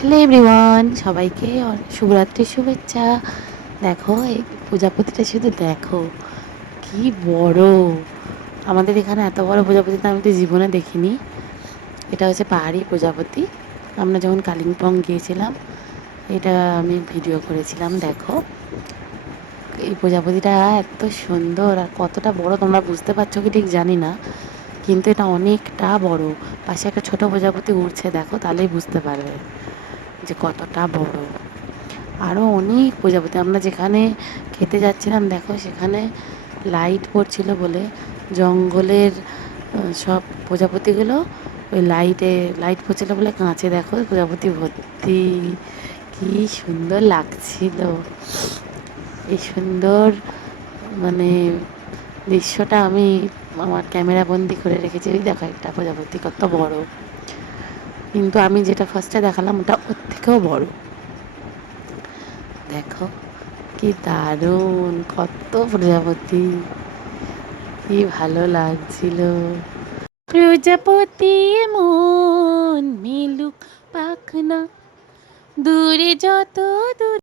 Hello everyone, সবাইকে শুভরাত্রির শুভেচ্ছা। দেখো এই প্রজাপতিটা শুধু দেখো, কি বড়! আমাদের এখানে এত বড় প্রজাপতি তো আমি তো জীবনে দেখিনি। এটা হচ্ছে পাহাড়ি প্রজাপতি। আমরা যখন কালিম্পং গিয়েছিলাম এটা আমি ভিডিও করেছিলাম। দেখো এই প্রজাপতিটা এত সুন্দর আর কতটা বড় তোমরা বুঝতে পারছো কি ঠিক জানি না, কিন্তু এটা অনেকটা বড়। পাশে একটা ছোট প্রজাপতি উড়ছে, দেখো তাহলেই বুঝতে পারবে যে কতটা বড়। আরও অনেক প্রজাপতি, আমরা যেখানে খেতে যাচ্ছিলাম দেখো সেখানে লাইট পড়ছিল বলে জঙ্গলের সব প্রজাপতিগুলো ওই লাইট পড়ছিল বলে কাঁচে দেখো প্রজাপতি ভর্তি। কি সুন্দর লাগছিল এই সুন্দর মানে দৃশ্যটা আমি আমার ক্যামেরা বন্দি করে রেখেছি। ওই দেখো একটা প্রজাপতি কত বড়, কিন্তু আমি যেটা ফার্স্টে দেখালাম ওটা ওর থেকেও বড়। দেখো কি দারুণ, কত প্রজাপতি, কি ভালো লাগছিল। প্রজাপতি মন মেলুক পাখনা দূরে যত দূর